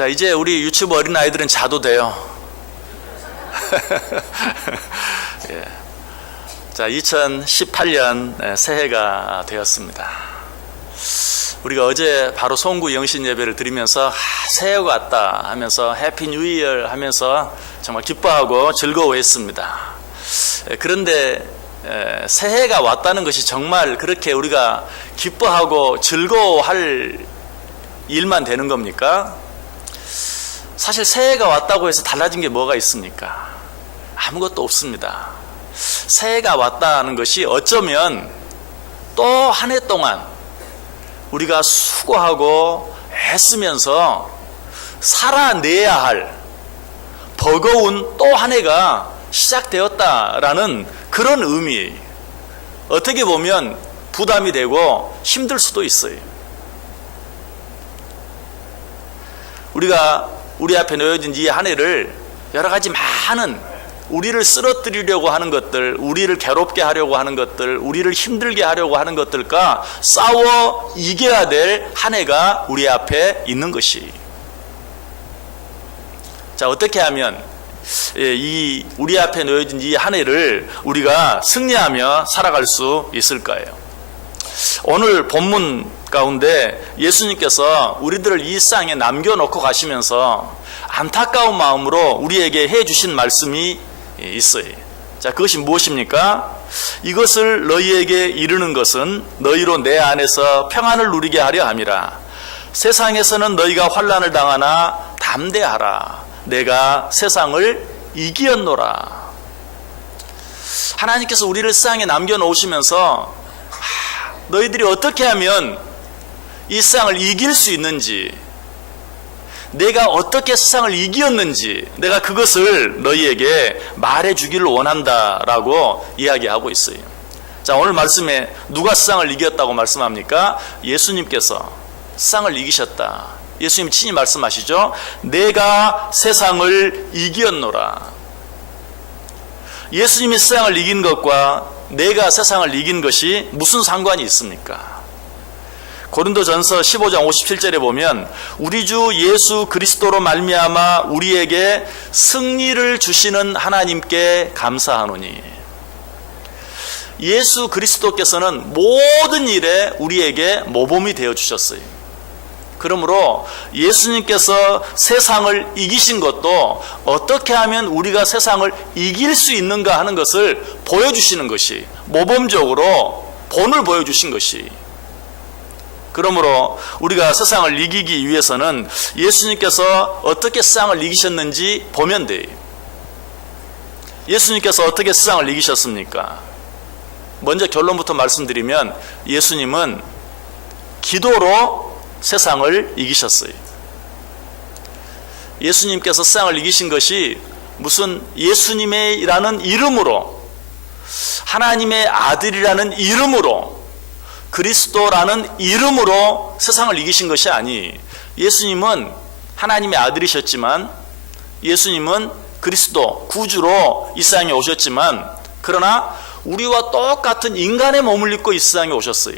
자, 이제 우리 유치부 어린아이들은 자도 돼요. 예. 자, 2018년 새해가 되었습니다. 우리가 어제 바로 송구 영신 예배를 드리면서 새해가 왔다 하면서 해피 뉴 이어 하면서 정말 기뻐하고 즐거워했습니다. 그런데 새해가 왔다는 것이 정말 그렇게 우리가 기뻐하고 즐거워할 일만 되는 겁니까? 사실 새해가 왔다고 해서 달라진 게 뭐가 있습니까? 아무것도 없습니다. 새해가 왔다는 것이 어쩌면 또 한 해 동안 우리가 수고하고 애쓰면서 살아내야 할 버거운 또 한 해가 시작되었다라는 그런 의미예요. 어떻게 보면 부담이 되고 힘들 수도 있어요. 우리가 우리 앞에 놓여진 이 한 해를 여러 가지 많은 우리를 쓰러뜨리려고 하는 것들, 우리를 괴롭게 하려고 하는 것들, 우리를 힘들게 하려고 하는 것들과 싸워 이겨야 될 한 해가 우리 앞에 있는 것이. 자, 어떻게 하면 이 우리 앞에 놓여진 이 한 해를 우리가 승리하며 살아갈 수 있을까요? 오늘 본문 가운데 예수님께서 우리들을 이 세상에 남겨놓고 가시면서 안타까운 마음으로 우리에게 해주신 말씀이 있어요. 자, 그것이 무엇입니까? 이것을 너희에게 이르는 것은 너희로 내 안에서 평안을 누리게 하려 함이라. 세상에서는 너희가 환난을 당하나 담대하라. 내가 세상을 이기었노라. 하나님께서 우리를 세상에 남겨놓으시면서 너희들이 어떻게 하면 이 세상을 이길 수 있는지, 내가 어떻게 세상을 이기었는지 내가 그것을 너희에게 말해주기를 원한다라고 이야기하고 있어요. 자, 오늘 말씀에 누가 세상을 이겼다고 말씀합니까? 예수님께서 세상을 이기셨다. 예수님 친히 말씀하시죠. 내가 세상을 이기었노라. 예수님이 세상을 이긴 것과 내가 세상을 이긴 것이 무슨 상관이 있습니까? 고린도전서 15장 57절에 보면 우리 주 예수 그리스도로 말미암아 우리에게 승리를 주시는 하나님께 감사하노니. 예수 그리스도께서는 모든 일에 우리에게 모범이 되어 주셨어요. 그러므로 예수님께서 세상을 이기신 것도 어떻게 하면 우리가 세상을 이길 수 있는가 하는 것을 보여주시는 것이, 모범적으로 본을 보여주신 것이. 그러므로 우리가 세상을 이기기 위해서는 예수님께서 어떻게 세상을 이기셨는지 보면 돼요. 예수님께서 어떻게 세상을 이기셨습니까? 먼저 결론부터 말씀드리면 예수님은 기도로 세상을 이기셨어요. 예수님께서 세상을 이기신 것이 무슨 예수님이라는 이름으로, 하나님의 아들이라는 이름으로, 그리스도라는 이름으로 세상을 이기신 것이 아니, 예수님은 하나님의 아들이셨지만, 예수님은 그리스도, 구주로 이 세상에 오셨지만, 그러나 우리와 똑같은 인간의 몸을 입고 이 세상에 오셨어요.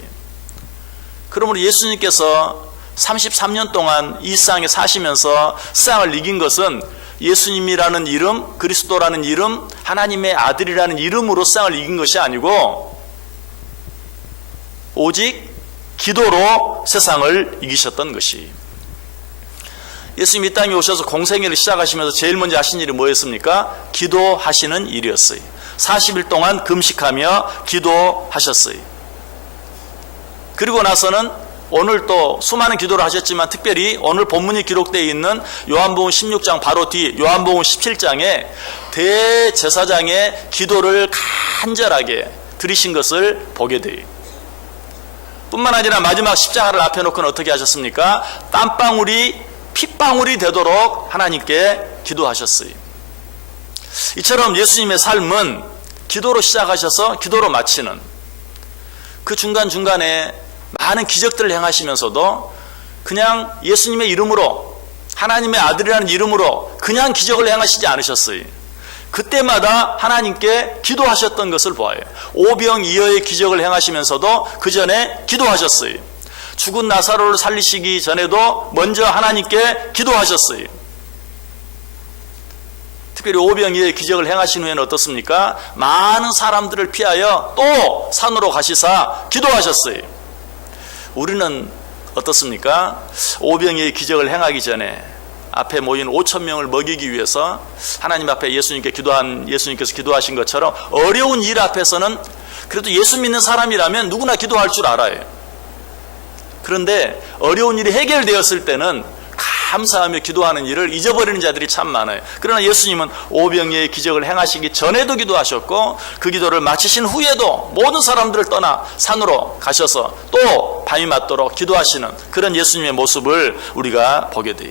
그러므로 예수님께서 33년 동안 이 세상에 사시면서 세상을 이긴 것은 예수님이라는 이름, 그리스도라는 이름, 하나님의 아들이라는 이름으로 세상을 이긴 것이 아니고 오직 기도로 세상을 이기셨던 것이. 예수님이 이 땅에 오셔서 공생애를 시작하시면서 제일 먼저 하신 일이 뭐였습니까? 기도하시는 일이었어요. 40일 동안 금식하며 기도하셨어요. 그리고 나서는 오늘 또 수많은 기도를 하셨지만 특별히 오늘 본문이 기록되어 있는 요한복음 16장 바로 뒤 요한복음 17장에 대제사장의 기도를 간절하게 드리신 것을 보게 돼요. 뿐만 아니라 마지막 십자가를 앞에 놓고는 어떻게 하셨습니까? 땀방울이 핏방울이 되도록 하나님께 기도하셨어요. 이처럼 예수님의 삶은 기도로 시작하셔서 기도로 마치는, 그 중간중간에 많은 기적들을 행하시면서도 그냥 예수님의 이름으로, 하나님의 아들이라는 이름으로 그냥 기적을 행하시지 않으셨어요. 그때마다 하나님께 기도하셨던 것을 보아요. 오병이어의 기적을 행하시면서도 그 전에 기도하셨어요. 죽은 나사로를 살리시기 전에도 먼저 하나님께 기도하셨어요. 특별히 오병이의 기적을 행하신 후에는 어떻습니까? 많은 사람들을 피하여 또 산으로 가시사 기도하셨어요. 우리는 어떻습니까? 오병이의 기적을 행하기 전에 앞에 모인 5천 명을 먹이기 위해서 하나님 앞에 예수님께서 기도하신 것처럼 어려운 일 앞에서는 그래도 예수 믿는 사람이라면 누구나 기도할 줄 알아요. 그런데 어려운 일이 해결되었을 때는 감사하며 기도하는 일을 잊어버리는 자들이 참 많아요. 그러나 예수님은 오병이의 기적을 행하시기 전에도 기도하셨고 그 기도를 마치신 후에도 모든 사람들을 떠나 산으로 가셔서 또 밤이 맞도록 기도하시는 그런 예수님의 모습을 우리가 보게 돼요.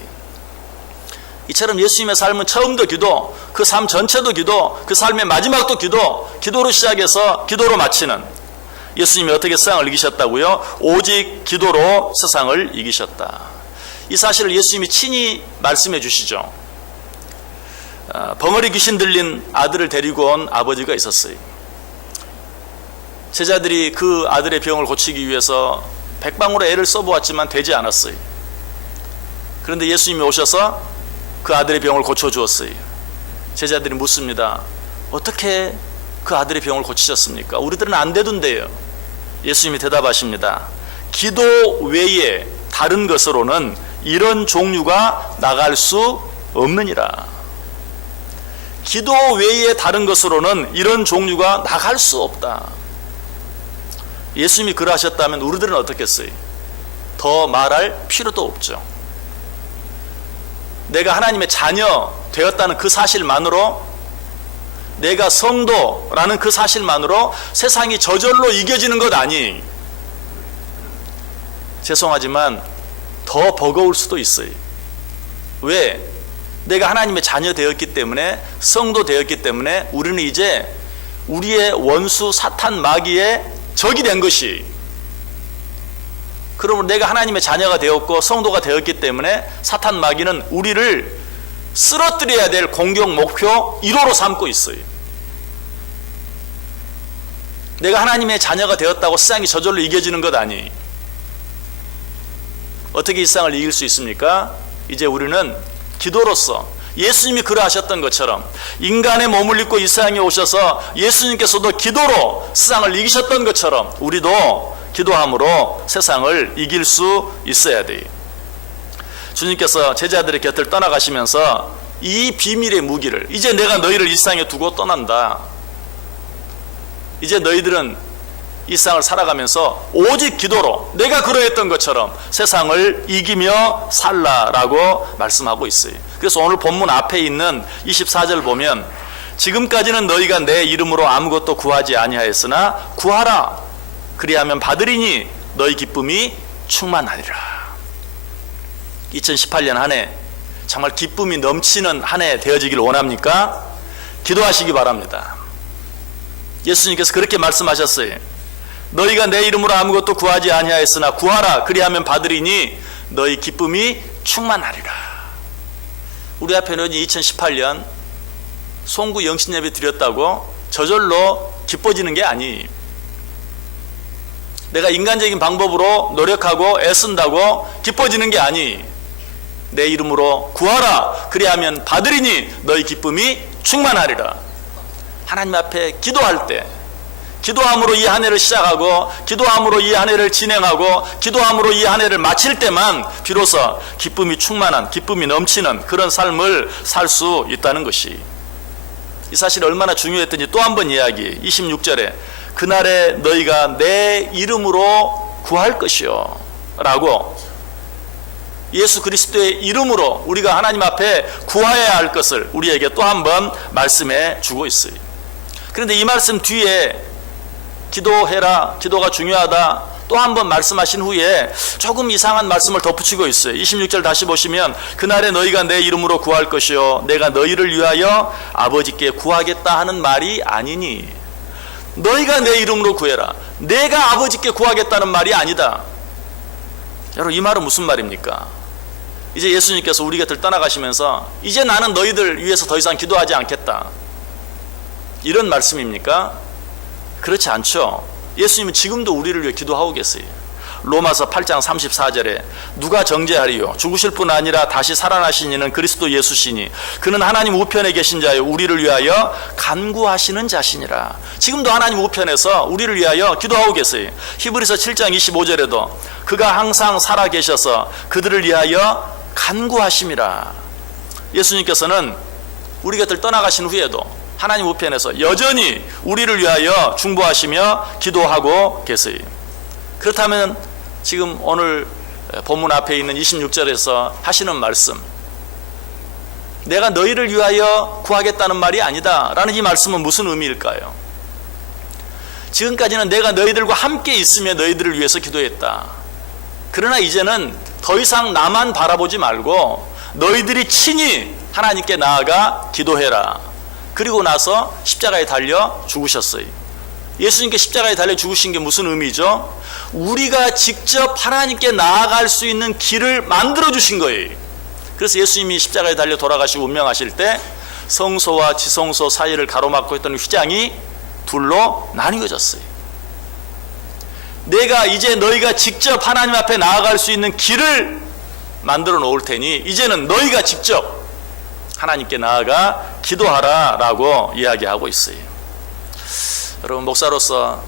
이처럼 예수님의 삶은 처음도 기도, 그 삶 전체도 기도, 그 삶의 마지막도 기도, 기도로 시작해서 기도로 마치는 예수님이 어떻게 세상을 이기셨다고요? 오직 기도로 세상을 이기셨다. 이 사실을 예수님이 친히 말씀해 주시죠. 벙어리 귀신 들린 아들을 데리고 온 아버지가 있었어요. 제자들이 그 아들의 병을 고치기 위해서 백방으로 애를 써보았지만 되지 않았어요. 그런데 예수님이 오셔서 그 아들의 병을 고쳐주었어요. 제자들이 묻습니다. 어떻게 그 아들의 병을 고치셨습니까? 우리들은 안 되던데요. 예수님이 대답하십니다. 기도 외에 다른 것으로는 이런 종류가 나갈 수 없느니라. 기도 외에 다른 것으로는 이런 종류가 나갈 수 없다. 예수님이 그러하셨다면 우리들은 어떻겠어요? 더 말할 필요도 없죠. 내가 하나님의 자녀 되었다는 그 사실만으로, 내가 성도라는 그 사실만으로 세상이 저절로 이겨지는 것 아니. 죄송하지만 더 버거울 수도 있어요. 왜? 내가 하나님의 자녀 되었기 때문에, 성도 되었기 때문에 우리는 이제 우리의 원수 사탄 마귀의 적이 된 것이. 그러면 내가 하나님의 자녀가 되었고 성도가 되었기 때문에 사탄 마귀는 우리를 쓰러뜨려야 될 공격 목표 1호로 삼고 있어요. 내가 하나님의 자녀가 되었다고 세상이 저절로 이겨지는 것 아니. 어떻게 이 세상을 이길 수 있습니까? 이제 우리는 기도로서 예수님이 그러하셨던 것처럼 인간의 몸을 입고 이 세상에 오셔서 예수님께서도 기도로 세상을 이기셨던 것처럼 우리도 기도함으로 세상을 이길 수 있어야 돼요. 주님께서 제자들의 곁을 떠나가시면서 이 비밀의 무기를, 이제 내가 너희를 이 세상에 두고 떠난다. 이제 너희들은 이 세상을 살아가면서 오직 기도로 내가 그러했던 것처럼 세상을 이기며 살라라고 말씀하고 있어요. 그래서 오늘 본문 앞에 있는 24절 보면 지금까지는 너희가 내 이름으로 아무것도 구하지 아니하였으나 구하라 그리하면 받으리니 너희 기쁨이 충만하리라. 2018년 한 해 정말 기쁨이 넘치는 한 해 되어지길 원합니까? 기도하시기 바랍니다. 예수님께서 그렇게 말씀하셨어요. 너희가 내 이름으로 아무것도 구하지 아니하였으나 구하라 그리하면 받으리니 너희 기쁨이 충만하리라. 우리 앞에는 2018년 송구 영신예배 드렸다고 저절로 기뻐지는 게 아니에요. 내가 인간적인 방법으로 노력하고 애쓴다고 기뻐지는 게 아니. 내 이름으로 구하라 그리하면 받으리니 너희 기쁨이 충만하리라. 하나님 앞에 기도할 때, 기도함으로 이 한 해를 시작하고 기도함으로 이 한 해를 진행하고 기도함으로 이 한 해를 마칠 때만 비로소 기쁨이 충만한, 기쁨이 넘치는 그런 삶을 살 수 있다는 것이, 이 사실이 얼마나 중요했던지 또 한 번 이야기. 26절에 그날에 너희가 내 이름으로 구할 것이요 라고, 예수 그리스도의 이름으로 우리가 하나님 앞에 구하여야 할 것을 우리에게 또 한 번 말씀해 주고 있어요. 그런데 이 말씀 뒤에 기도해라, 기도가 중요하다 또 한 번 말씀하신 후에 조금 이상한 말씀을 덧붙이고 있어요. 26절 다시 보시면 그날에 너희가 내 이름으로 구할 것이요 내가 너희를 위하여 아버지께 구하겠다 하는 말이 아니니. 너희가 내 이름으로 구해라. 내가 아버지께 구하겠다는 말이 아니다. 여러분, 이 말은 무슨 말입니까? 이제 예수님께서 우리 곁을 떠나가시면서 이제 나는 너희들 위해서 더 이상 기도하지 않겠다, 이런 말씀입니까? 그렇지 않죠. 예수님은 지금도 우리를 위해 기도하고 계세요. 로마서 8장 34절에 누가 정죄하리요? 죽으실 뿐 아니라 다시 살아나신 이는 그리스도 예수시니 그는 하나님 우편에 계신 자요 우리를 위하여 간구하시는 자시니라. 지금도 하나님 우편에서 우리를 위하여 기도하고 계세요. 히브리서 7장 25절에도 그가 항상 살아 계셔서 그들을 위하여 간구하심이라. 예수님께서는 우리 곁을 떠나가신 후에도 하나님 우편에서 여전히 우리를 위하여 중보하시며 기도하고 계세요. 그렇다면 지금 오늘 본문 앞에 있는 26절에서 하시는 말씀, 내가 너희를 위하여 구하겠다는 말이 아니다 라는 이 말씀은 무슨 의미일까요? 지금까지는 내가 너희들과 함께 있으며 너희들을 위해서 기도했다. 그러나 이제는 더 이상 나만 바라보지 말고 너희들이 친히 하나님께 나아가 기도해라. 그리고 나서 십자가에 달려 죽으셨어요. 예수님께 십자가에 달려 죽으신 게 무슨 의미죠? 우리가 직접 하나님께 나아갈 수 있는 길을 만들어 주신 거예요. 그래서 예수님이 십자가에 달려 돌아가시고 운명하실 때 성소와 지성소 사이를 가로막고 있던 휘장이 둘로 나뉘어졌어요. 내가 이제 너희가 직접 하나님 앞에 나아갈 수 있는 길을 만들어 놓을 테니 이제는 너희가 직접 하나님께 나아가 기도하라 라고 이야기하고 있어요. 여러분, 목사로서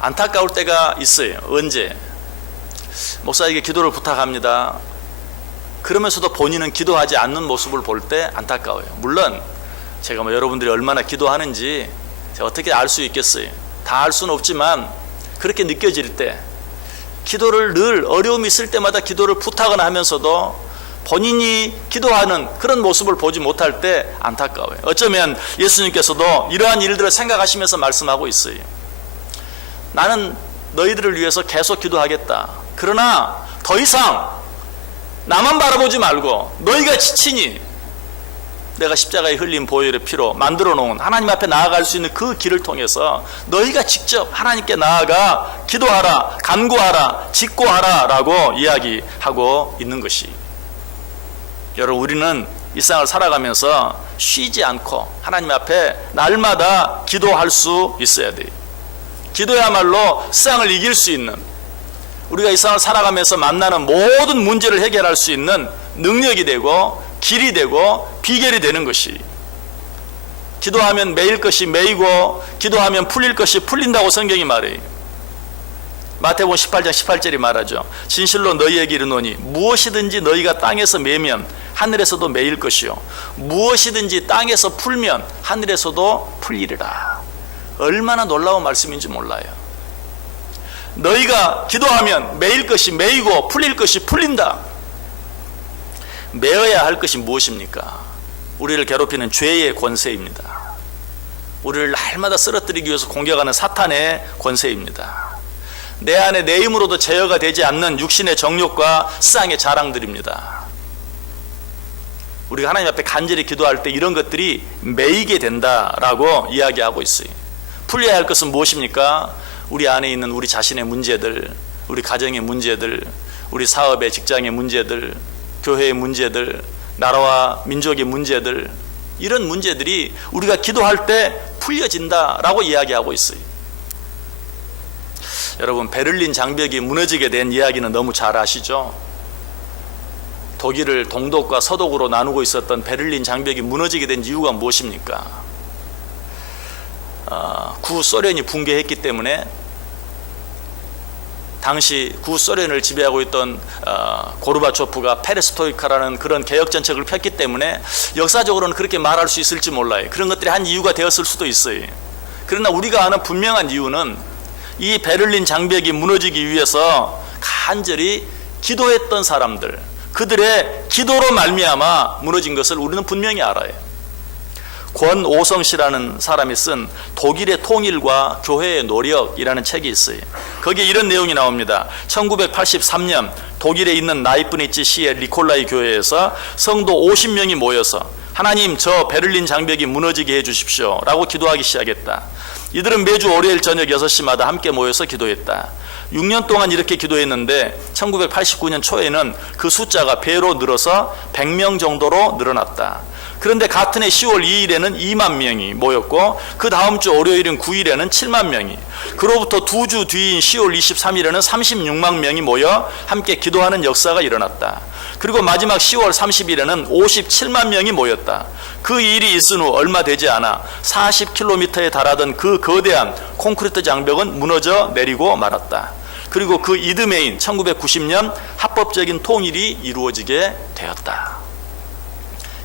안타까울 때가 있어요. 언제? 목사에게 기도를 부탁합니다. 그러면서도 본인은 기도하지 않는 모습을 볼 때 안타까워요. 물론 제가 여러분들이 얼마나 기도하는지 제가 어떻게 알 수 있겠어요. 다 알 수는 없지만 그렇게 느껴질 때, 기도를 늘 어려움이 있을 때마다 기도를 부탁은 하면서도 본인이 기도하는 그런 모습을 보지 못할 때 안타까워요. 어쩌면 예수님께서도 이러한 일들을 생각하시면서 말씀하고 있어요. 나는 너희들을 위해서 계속 기도하겠다. 그러나 더 이상 나만 바라보지 말고 너희가 지치니 내가 십자가에 흘린 보혈의 피로 만들어 놓은 하나님 앞에 나아갈 수 있는 그 길을 통해서 너희가 직접 하나님께 나아가 기도하라, 간구하라, 직고하라 라고 이야기하고 있는 것이, 여러분, 우리는 일상을 살아가면서 쉬지 않고 하나님 앞에 날마다 기도할 수 있어야 돼요. 기도야말로 세상을 이길 수 있는, 우리가 이 세상을 살아가면서 만나는 모든 문제를 해결할 수 있는 능력이 되고 길이 되고 비결이 되는 것이, 기도하면 매일 것이 매이고 기도하면 풀릴 것이 풀린다고 성경이 말해요. 마태복음 18장 18절이 말하죠. 진실로 너희에게 이르노니 무엇이든지 너희가 땅에서 매면 하늘에서도 매일 것이요 무엇이든지 땅에서 풀면 하늘에서도 풀리리라. 얼마나 놀라운 말씀인지 몰라요. 너희가 기도하면 매일 것이 매이고 풀릴 것이 풀린다. 매어야 할 것이 무엇입니까? 우리를 괴롭히는 죄의 권세입니다. 우리를 날마다 쓰러뜨리기 위해서 공격하는 사탄의 권세입니다. 내 안에 내 힘으로도 제어가 되지 않는 육신의 정욕과 세상의 자랑들입니다. 우리가 하나님 앞에 간절히 기도할 때 이런 것들이 매이게 된다라고 이야기하고 있어요. 풀려야 할 것은 무엇입니까? 우리 안에 있는 우리 자신의 문제들, 우리 가정의 문제들, 우리 사업의 직장의 문제들, 교회의 문제들, 나라와 민족의 문제들, 이런 문제들이 우리가 기도할 때 풀려진다라고 이야기하고 있어요. 여러분, 베를린 장벽이 무너지게 된 이야기는 너무 잘 아시죠? 독일을 동독과 서독으로 나누고 있었던 베를린 장벽이 무너지게 된 이유가 무엇입니까? 구소련이 붕괴했기 때문에 당시 구소련을 지배하고 있던 고르바초프가 페레스토이카라는 그런 개혁 정책을 폈기 때문에 역사적으로는 그렇게 말할 수 있을지 몰라요. 그런 것들이 한 이유가 되었을 수도 있어요. 그러나 우리가 아는 분명한 이유는 이 베를린 장벽이 무너지기 위해서 간절히 기도했던 사람들, 그들의 기도로 말미암아 무너진 것을 우리는 분명히 알아요. 권오성 씨라는 사람이 쓴 독일의 통일과 교회의 노력이라는 책이 있어요. 거기에 이런 내용이 나옵니다. 1983년 독일에 있는 나이프니치 시의 리콜라이 교회에서 성도 50명이 모여서 하나님, 저 베를린 장벽이 무너지게 해주십시오 라고 기도하기 시작했다. 이들은 매주 월요일 저녁 6시마다 함께 모여서 기도했다. 6년 동안 이렇게 기도했는데 1989년 초에는 그 숫자가 배로 늘어서 100명 정도로 늘어났다. 그런데 같은 해 10월 2일에는 2만 명이 모였고 그 다음 주 월요일인 9일에는 7만 명이, 그로부터 2주 뒤인 10월 23일에는 36만 명이 모여 함께 기도하는 역사가 일어났다. 그리고 마지막 10월 30일에는 57만 명이 모였다. 그 일이 있은 후 얼마 되지 않아 40km에 달하던 그 거대한 콘크리트 장벽은 무너져 내리고 말았다. 그리고 그 이듬해인 1990년 합법적인 통일이 이루어지게 되었다.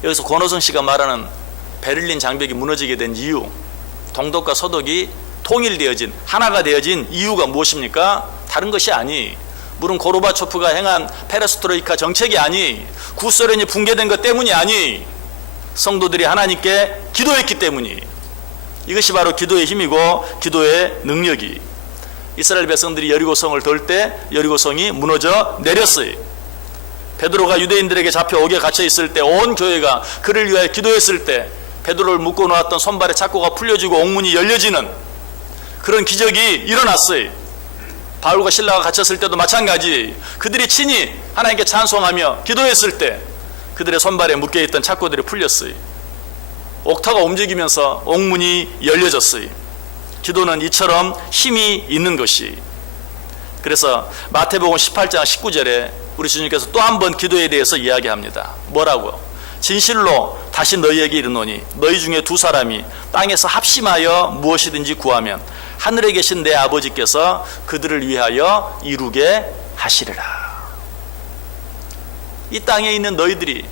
여기서 권호성 씨가 말하는 베를린 장벽이 무너지게 된 이유, 동독과 서독이 통일되어진, 하나가 되어진 이유가 무엇입니까? 다른 것이 아니, 물론 고르바초프가 행한 페레스트로이카 정책이 아니, 구소련이 붕괴된 것 때문이 아니, 성도들이 하나님께 기도했기 때문이. 이것이 바로 기도의 힘이고 기도의 능력이. 이스라엘 백성들이 여리고성을 돌 때 여리고성이 무너져 내렸어요. 베드로가 유대인들에게 잡혀옥에 갇혀 있을 때 온 교회가 그를 위하여 기도했을 때 베드로를 묶어 놓았던 손발의 착고가 풀려지고 옥문이 열려지는 그런 기적이 일어났어요. 바울과 실라가 갇혔을 때도 마찬가지. 그들이 친히 하나님께 찬송하며 기도했을 때 그들의 손발에 묶여있던 착고들이 풀렸어요. 옥타가 움직이면서 옥문이 열려졌어요. 기도는 이처럼 힘이 있는 것이. 그래서 마태복음 18장 19절에 우리 주님께서 또 한 번 기도에 대해서 이야기합니다. 뭐라고? 진실로 다시 너희에게 이르노니 너희 중에 두 사람이 땅에서 합심하여 무엇이든지 구하면 하늘에 계신 내 아버지께서 그들을 위하여 이루게 하시리라. 이 땅에 있는 너희들이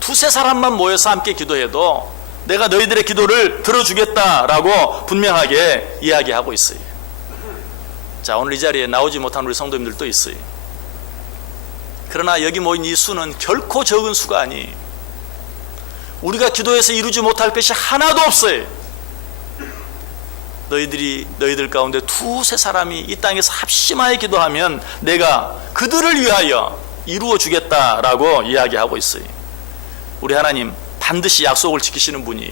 두세 사람만 모여서 함께 기도해도 내가 너희들의 기도를 들어주겠다라고 분명하게 이야기하고 있어요. 자, 오늘 이 자리에 나오지 못한 우리 성도님들도 있어요. 그러나 여기 모인 이 수는 결코 적은 수가 아니. 우리가 기도해서 이루지 못할 것이 하나도 없어요. 너희들 가운데 두세 사람이 이 땅에서 합심하여 기도하면 내가 그들을 위하여 이루어 주겠다라고 이야기하고 있어요. 우리 하나님 반드시 약속을 지키시는 분이.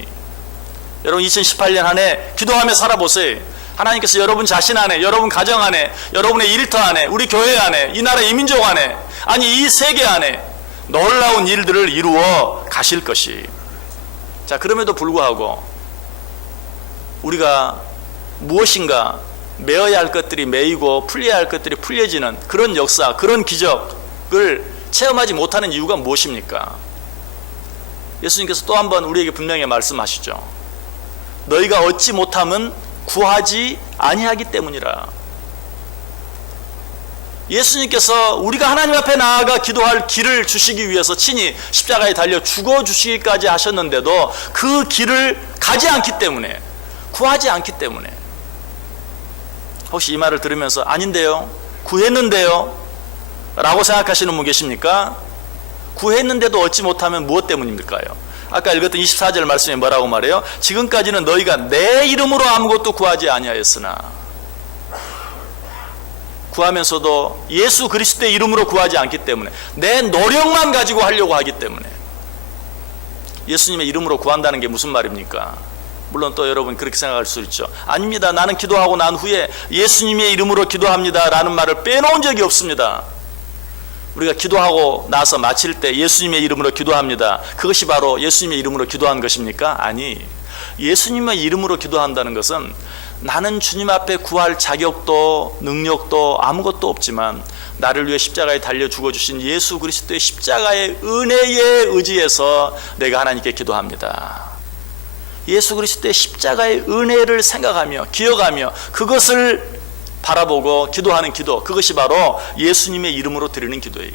여러분 2018년 한 해 기도하며 살아보세요. 하나님께서 여러분 자신 안에, 여러분 가정 안에, 여러분의 일터 안에, 우리 교회 안에, 이 나라 이민족 안에, 아니 이 세계 안에 놀라운 일들을 이루어 가실 것이. 자, 그럼에도 불구하고 우리가 무엇인가 메어야 할 것들이 메이고 풀려야 할 것들이 풀려지는 그런 역사, 그런 기적을 체험하지 못하는 이유가 무엇입니까? 예수님께서 또 한 번 우리에게 분명히 말씀하시죠. 너희가 얻지 못함은 구하지 아니하기 때문이라. 예수님께서 우리가 하나님 앞에 나아가 기도할 길을 주시기 위해서 친히 십자가에 달려 죽어주시기까지 하셨는데도 그 길을 가지 않기 때문에, 구하지 않기 때문에. 혹시 이 말을 들으면서 아닌데요, 구했는데요 라고 생각하시는 분 계십니까? 구했는데도 얻지 못하면 무엇 때문입니까요? 아까 읽었던 24절 말씀에 뭐라고 말해요? 지금까지는 너희가 내 이름으로 아무것도 구하지 아니하였으나. 구하면서도 예수 그리스도의 이름으로 구하지 않기 때문에, 내 노력만 가지고 하려고 하기 때문에. 예수님의 이름으로 구한다는 게 무슨 말입니까? 물론 또 여러분 그렇게 생각할 수 있죠. 아닙니다. 나는 기도하고 난 후에 예수님의 이름으로 기도합니다 라는 말을 빼놓은 적이 없습니다. 우리가 기도하고 나서 마칠 때 예수님의 이름으로 기도합니다. 그것이 바로 예수님의 이름으로 기도한 것입니까? 아니, 예수님의 이름으로 기도한다는 것은 나는 주님 앞에 구할 자격도 능력도 아무것도 없지만 나를 위해 십자가에 달려 죽어주신 예수 그리스도의 십자가의 은혜에 의지해서 내가 하나님께 기도합니다. 예수 그리스도의 십자가의 은혜를 생각하며 기억하며 그것을 바라보고 기도하는 기도, 그것이 바로 예수님의 이름으로 드리는 기도예요.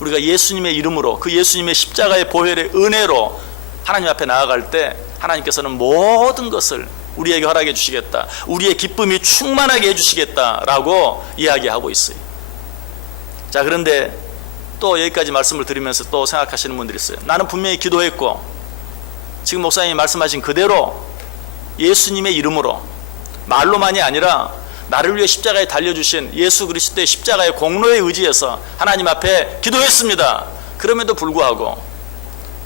우리가 예수님의 이름으로, 그 예수님의 십자가의 보혈의 은혜로 하나님 앞에 나아갈 때 하나님께서는 모든 것을 우리에게 허락해 주시겠다, 우리의 기쁨이 충만하게 해주시겠다라고 이야기하고 있어요. 자, 그런데 또 여기까지 말씀을 드리면서 또 생각하시는 분들이 있어요. 나는 분명히 기도했고 지금 목사님이 말씀하신 그대로 예수님의 이름으로, 말로만이 아니라 나를 위해 십자가에 달려주신 예수 그리스도의 십자가의 공로에 의지해서 하나님 앞에 기도했습니다. 그럼에도 불구하고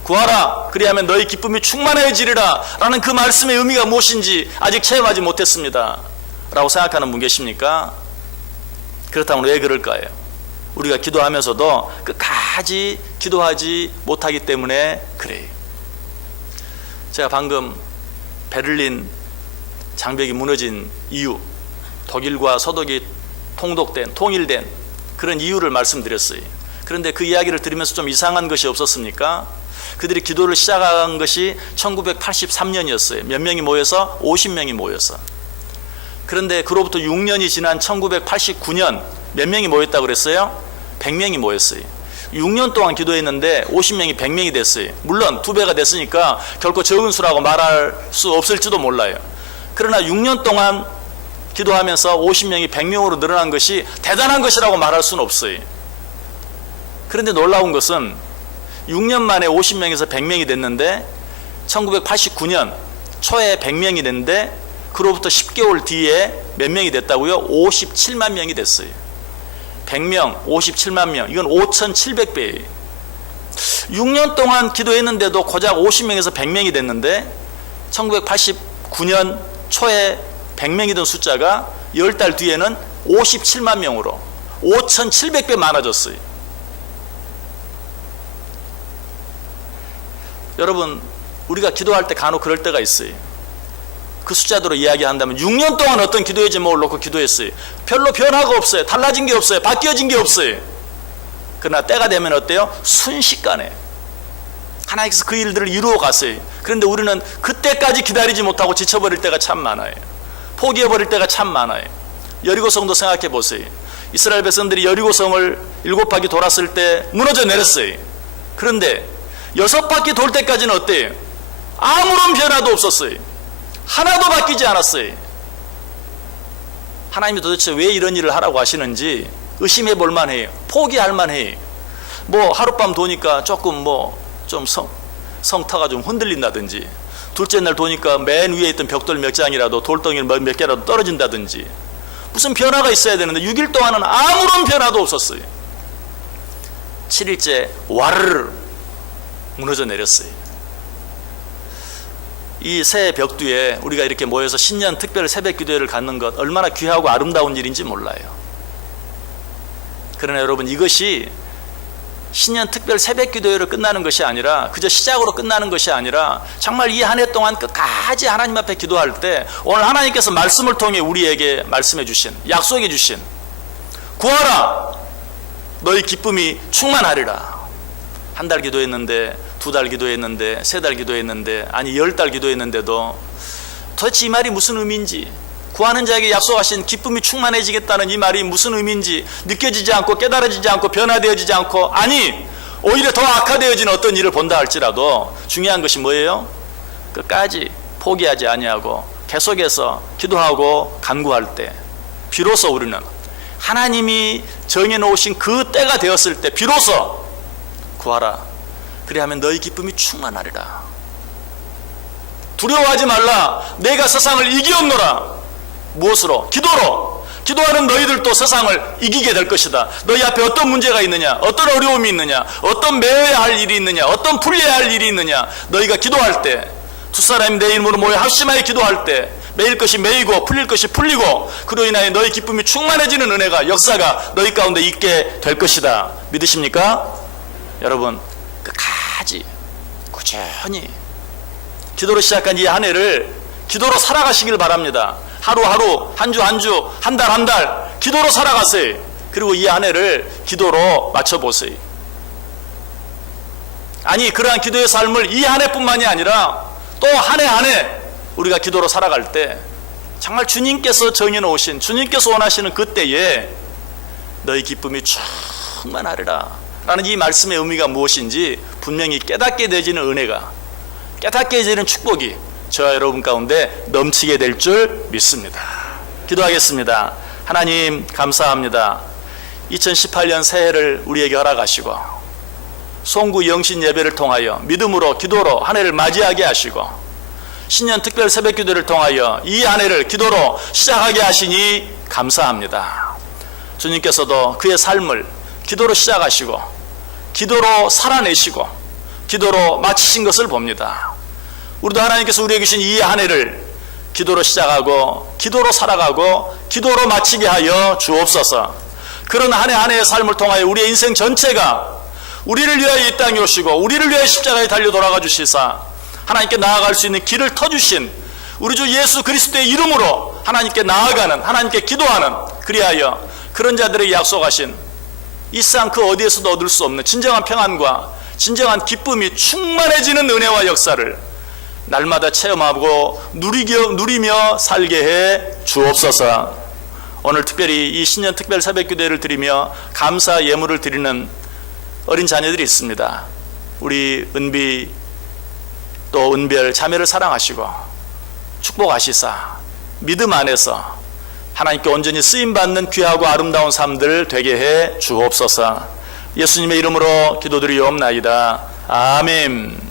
구하라 그리하면 너희 기쁨이 충만해지리라 라는 그 말씀의 의미가 무엇인지 아직 체험하지 못했습니다 라고 생각하는 분 계십니까? 그렇다면 왜 그럴까요? 우리가 기도하면서도 끝까지 기도하지 못하기 때문에 그래요. 제가 방금 베를린 장벽이 무너진 이유, 독일과 서독이 통일된 그런 이유를 말씀드렸어요. 그런데 그 이야기를 들으면서 좀 이상한 것이 없었습니까? 그들이 기도를 시작한 것이 1983년이었어요. 몇 명이 모여서? 50명이 모여서. 그런데 그로부터 6년이 지난 1989년 몇 명이 모였다고 그랬어요? 100명이 모였어요. 6년 동안 기도했는데 50명이 100명이 됐어요. 물론 2배가 됐으니까 결코 적은 수라고 말할 수 없을지도 몰라요. 그러나 6년 동안 기도하면서 50명이 100명으로 늘어난 것이 대단한 것이라고 말할 수는 없어요. 그런데 놀라운 것은 6년 만에 50명에서 100명이 됐는데 1989년 초에 100명이 됐는데 그로부터 10개월 뒤에 몇 명이 됐다고요? 57만 명이 됐어요. 100명, 57만 명, 이건 5,700배예요. 6년 동안 기도했는데도 고작 50명에서 100명이 됐는데 1989년 초에 100명이던 숫자가 10달 뒤에는 57만 명으로 5,700배 많아졌어요. 여러분, 우리가 기도할 때 간혹 그럴 때가 있어요. 그 숫자대로 이야기한다면 6년 동안 어떤 기도의 제목을 놓고 기도했어요. 별로 변화가 없어요. 달라진 게 없어요. 바뀌어진 게 없어요. 그러나 때가 되면 어때요? 순식간에 하나님께서 그 일들을 이루어 갔어요. 그런데 우리는 그때까지 기다리지 못하고 지쳐버릴 때가 참 많아요. 포기해버릴 때가 참 많아요. 여리고성도 생각해 보세요. 이스라엘 백성들이 여리고성을 7바퀴 돌았을 때 무너져 내렸어요. 그런데 6바퀴 돌 때까지는 어때요? 아무런 변화도 없었어요. 하나도 바뀌지 않았어요. 하나님이 도대체 왜 이런 일을 하라고 하시는지 의심해 볼 만해요. 포기할 만해요. 뭐 하룻밤 도니까 조금 좀 성타가 좀 흔들린다든지, 둘째 날 도니까 맨 위에 있던 벽돌 몇 장이라도 돌덩이 몇 개라도 떨어진다든지, 무슨 변화가 있어야 되는데 6일 동안은 아무런 변화도 없었어요. 7일째 와르르 무너져 내렸어요. 이 새 벽두에 우리가 이렇게 모여서 신년 특별 새벽 기도회를 갖는 것 얼마나 귀하고 아름다운 일인지 몰라요. 그러나 여러분, 이것이 신년 특별 새벽 기도회로 끝나는 것이 아니라, 그저 시작으로 끝나는 것이 아니라, 정말 이 한 해 동안 끝까지 하나님 앞에 기도할 때 오늘 하나님께서 말씀을 통해 우리에게 말씀해 주신, 약속해 주신, 구하라 너희 기쁨이 충만하리라. 한 달 기도했는데, 2달 기도했는데, 3달 기도했는데, 아니 10달 기도했는데도 도대체 이 말이 무슨 의미인지, 구하는 자에게 약속하신 기쁨이 충만해지겠다는 이 말이 무슨 의미인지 느껴지지 않고, 깨달아지지 않고, 변화되어지지 않고, 아니 오히려 더 악화되어진 어떤 일을 본다 할지라도 중요한 것이 뭐예요? 끝까지 포기하지 아니하고 계속해서 기도하고 간구할 때 비로소 우리는 하나님이 정해놓으신 그 때가 되었을 때 비로소 구하라, 그리하면 너희 기쁨이 충만하리라. 두려워하지 말라. 내가 세상을 이기었노라. 무엇으로? 기도로. 기도하는 너희들도 세상을 이기게 될 것이다. 너희 앞에 어떤 문제가 있느냐, 어떤 어려움이 있느냐, 어떤 메어야 할 일이 있느냐, 어떤 풀려야 할 일이 있느냐, 너희가 기도할 때, 두 사람이 내 이름으로 모여 합심하여 기도할 때 매일 것이 매이고 풀릴 것이 풀리고, 그로 인하여 너희 기쁨이 충만해지는 은혜가, 역사가 너희 가운데 있게 될 것이다. 믿으십니까? 여러분, 끝까지 꾸준히 기도로 시작한 이 한 해를 기도로 살아가시길 바랍니다. 하루하루, 한 주 한 주, 한 달 한 달 기도로 살아가세요. 그리고 이 한 해를 기도로 맞춰보세요. 아니, 그러한 기도의 삶을 이 한 해뿐만이 아니라 또 한 해 한 해 우리가 기도로 살아갈 때 정말 주님께서 정해놓으신, 주님께서 원하시는 그때에 너희 기쁨이 충만하리라 라는 이 말씀의 의미가 무엇인지 분명히 깨닫게 되지는 은혜가, 깨닫게 되는 축복이 저와 여러분 가운데 넘치게 될 줄 믿습니다. 기도하겠습니다. 하나님 감사합니다. 2018년 새해를 우리에게 허락하시고 송구 영신 예배를 통하여 믿음으로 기도로 한 해를 맞이하게 하시고 신년 특별 새벽 기도를 통하여 이 한 해를 기도로 시작하게 하시니 감사합니다. 주님께서도 그의 삶을 기도로 시작하시고 기도로 살아내시고 기도로 마치신 것을 봅니다. 우리도 하나님께서 우리에게 주신 이 한 해를 기도로 시작하고 기도로 살아가고 기도로 마치게 하여 주옵소서. 그런 한 해 한 해의 삶을 통하여 우리의 인생 전체가 우리를 위하여 이 땅에 오시고 우리를 위하여 십자가에 달려 돌아가 주시사 하나님께 나아갈 수 있는 길을 터주신 우리 주 예수 그리스도의 이름으로 하나님께 나아가는, 하나님께 기도하는, 그리하여 그런 자들에게 약속하신 이 세상 그 어디에서도 얻을 수 없는 진정한 평안과 진정한 기쁨이 충만해지는 은혜와 역사를 날마다 체험하고 누리며 살게 해 주옵소서. 오늘 특별히 이 신년 특별 새벽기도회를 드리며 감사 예물을 드리는 어린 자녀들이 있습니다. 우리 은비 또 은별 자매를 사랑하시고 축복하시사 믿음 안에서 하나님께 온전히 쓰임받는 귀하고 아름다운 삶들 되게 해 주옵소서. 예수님의 이름으로 기도드리옵나이다. 아멘.